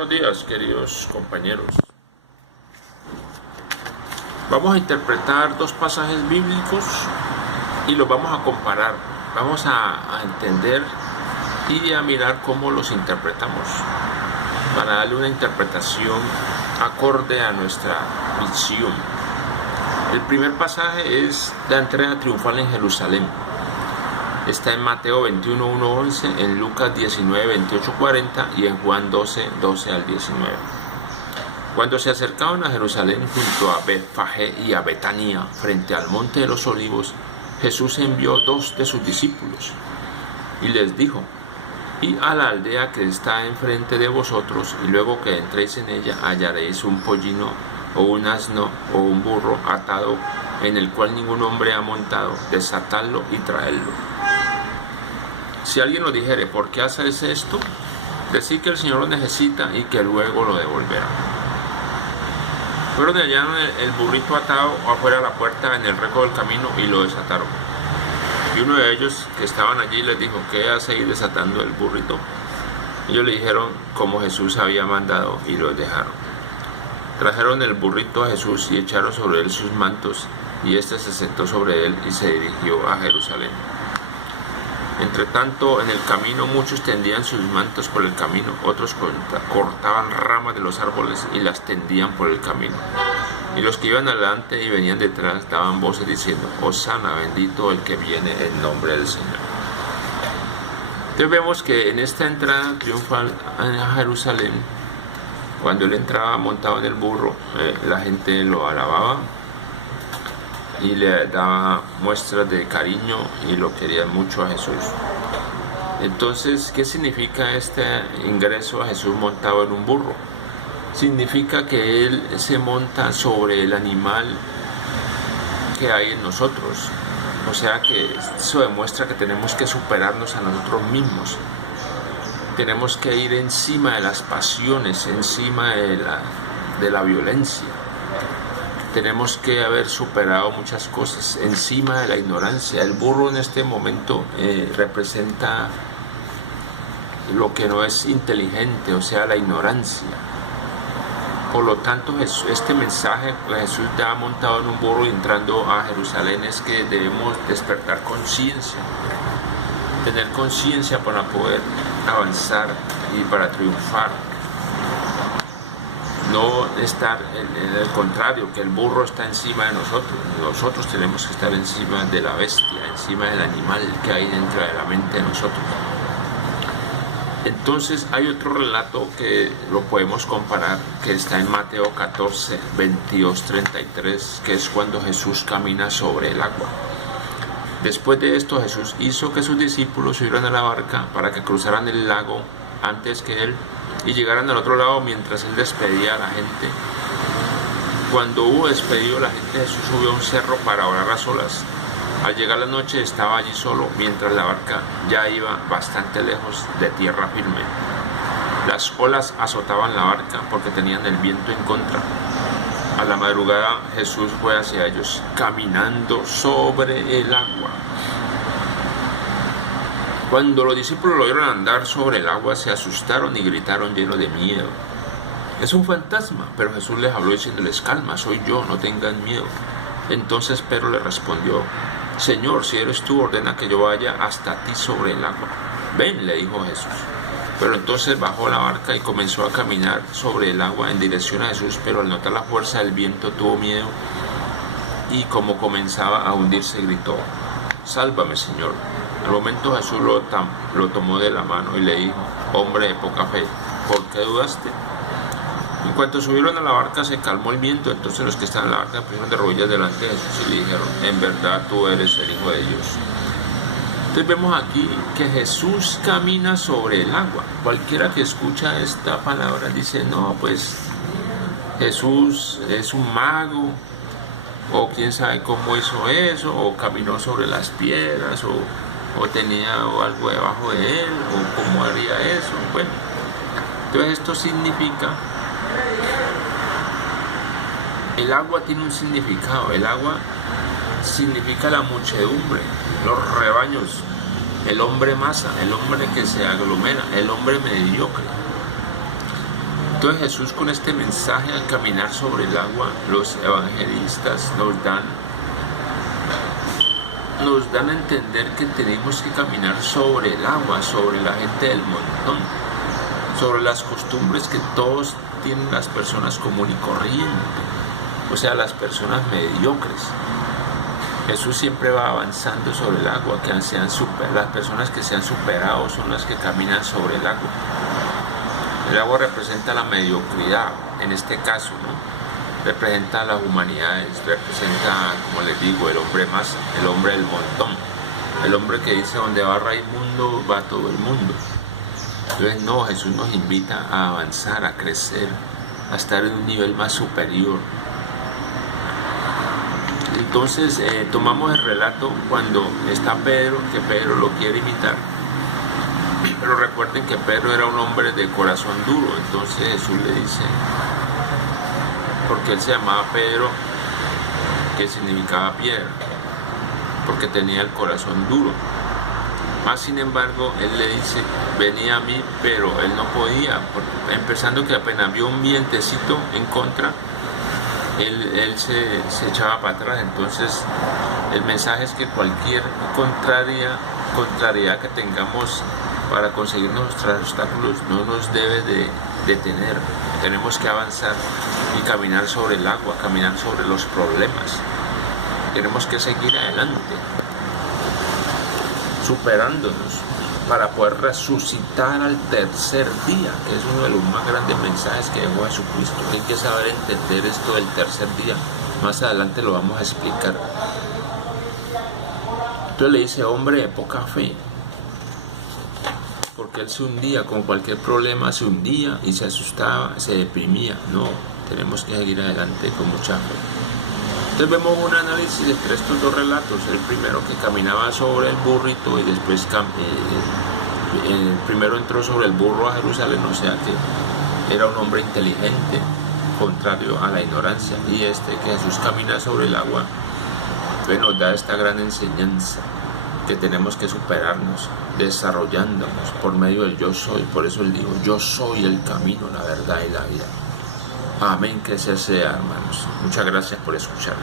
Buenos días, queridos compañeros. Vamos a interpretar dos pasajes bíblicos y los vamos a comparar. Vamos a entender y a mirar cómo los interpretamos para darle una interpretación acorde a nuestra visión. El primer pasaje es la entrega triunfal en Jerusalén. Está en Mateo 21, 1, 11, en Lucas 19, 28, 40 y en Juan 12, 12 al 19. Cuando se acercaban a Jerusalén junto a Betfagé y a Betania, frente al monte de los olivos, Jesús envió 2 de sus discípulos y les dijo: «Id a la aldea que está enfrente de vosotros, y luego que entréis en ella hallaréis un pollino o un asno o un burro atado, en el cual ningún hombre ha montado. Desatadlo y traedlo. Si alguien os dijere: ¿por qué haces esto?, decid que el Señor lo necesita y que luego lo devolverá». Fueron y hallaron el burrito atado afuera de la puerta en el recodo del camino y lo desataron. Y uno de ellos que estaban allí les dijo: «¿Qué hacéis desatando el burrito?». Ellos le dijeron como Jesús había mandado y lo dejaron. Trajeron el burrito a Jesús y echaron sobre él sus mantos, y éste se sentó sobre él y se dirigió a Jerusalén. Entre tanto, en el camino muchos tendían sus mantos por el camino, otros cortaban ramas de los árboles y las tendían por el camino. Y los que iban adelante y venían detrás daban voces diciendo: «Hosana, bendito el que viene en nombre del Señor». Entonces vemos que en esta entrada triunfal a Jerusalén, cuando él entraba montado en el burro, la gente lo alababa y le daba muestras de cariño y lo querían mucho a Jesús. Entonces, ¿qué significa este ingreso a Jesús montado en un burro? Significa que Él se monta sobre el animal que hay en nosotros. O sea que eso demuestra que tenemos que superarnos a nosotros mismos. Tenemos que ir encima de las pasiones, encima de la violencia. Tenemos que haber superado muchas cosas, encima de la ignorancia. El burro en este momento representa lo que no es inteligente, o sea, la ignorancia. Por lo tanto, este mensaje que Jesús da montado en un burro y entrando a Jerusalén es que debemos despertar conciencia, tener conciencia para poder avanzar y para triunfar. No estar en el contrario, que el burro está encima de nosotros. Nosotros tenemos que estar encima de la bestia, encima del animal que hay dentro de la mente de nosotros. Entonces hay otro relato que lo podemos comparar, que está en Mateo 14, 22, 33, que es cuando Jesús camina sobre el agua. Después de esto, Jesús hizo que sus discípulos subieran a la barca para que cruzaran el lago antes que él y llegaran al otro lado mientras él despedía a la gente. Cuando hubo despedido a la gente, Jesús subió a un cerro para orar a solas. Al llegar la noche estaba allí solo, mientras la barca ya iba bastante lejos de tierra firme. Las olas azotaban la barca porque tenían el viento en contra. A la madrugada Jesús fue hacia ellos caminando sobre el agua. Cuando los discípulos lo vieron andar sobre el agua, se asustaron y gritaron llenos de miedo: «Es un fantasma». Pero Jesús les habló diciéndoles: «Calma, soy yo, no tengan miedo». Entonces Pedro le respondió: «Señor, si eres tú, ordena que yo vaya hasta ti sobre el agua». «Ven», le dijo Jesús. Pero entonces bajó la barca y comenzó a caminar sobre el agua en dirección a Jesús, pero al notar la fuerza del viento tuvo miedo y como comenzaba a hundirse gritó: «Sálvame, Señor». Al momento Jesús lo tomó de la mano y le dijo: «Hombre de poca fe, ¿por qué dudaste?». En cuanto subieron a la barca se calmó el viento. Entonces los que estaban en la barca pusieron de rodillas delante de Jesús y le dijeron: «En verdad tú eres el Hijo de Dios». Entonces vemos aquí que Jesús camina sobre el agua. Cualquiera que escucha esta palabra dice: «No, pues Jesús es un mago, o quién sabe cómo hizo eso, o caminó sobre las piedras, o tenía algo debajo de él, o cómo haría eso». Bueno, entonces esto significa, el agua tiene un significado. El agua significa la muchedumbre, los rebaños, el hombre masa, el hombre que se aglomera, el hombre mediocre. Entonces Jesús, con este mensaje al caminar sobre el agua, los evangelistas nos dan a entender que tenemos que caminar sobre el agua, sobre la gente del montón, sobre las costumbres que todos tienen las personas común y corriente, o sea, las personas mediocres. Jesús siempre va avanzando sobre el agua, las personas que se han superado son las que caminan sobre el agua. El agua representa la mediocridad, en este caso, ¿no? Representa a las humanidades, representa, como les digo, el hombre del montón, el hombre que dice donde va Raimundo va todo el mundo. Entonces no, Jesús nos invita a avanzar, a crecer, a estar en un nivel más superior. Entonces tomamos el relato cuando está Pedro, que Pedro lo quiere imitar. Pero recuerden que Pedro era un hombre de corazón duro, entonces Jesús le dice, porque él se llamaba Pedro, que significaba piedra, porque tenía el corazón duro. Más sin embargo, él le dice, venía a mí, pero él no podía, empezando que apenas vio un vientecito en contra, él se echaba para atrás. Entonces el mensaje es que cualquier contrariedad que tengamos para conseguir nuestros obstáculos no nos debe de detener. Tenemos que avanzar y caminar sobre el agua, caminar sobre los problemas. Tenemos que seguir adelante, superándonos para poder resucitar al tercer día, que es uno de los más grandes mensajes que dejó Jesucristo. Hay que saber entender esto del tercer día. Más adelante lo vamos a explicar. Entonces le dice, hombre de poca fe, porque él se hundía con cualquier problema, se hundía y se asustaba, se deprimía. No, tenemos que seguir adelante con mucha fe. Entonces vemos un análisis entre estos dos relatos. El primero, que caminaba sobre el burrito, y después primero entró sobre el burro a Jerusalén, o sea que era un hombre inteligente, contrario a la ignorancia. Y este, que Jesús camina sobre el agua, pues nos da esta gran enseñanza, que tenemos que superarnos, desarrollándonos por medio del yo soy. Por eso él dijo, yo soy el camino, la verdad y la vida. Amén, que ese sea, hermanos. Muchas gracias por escucharme.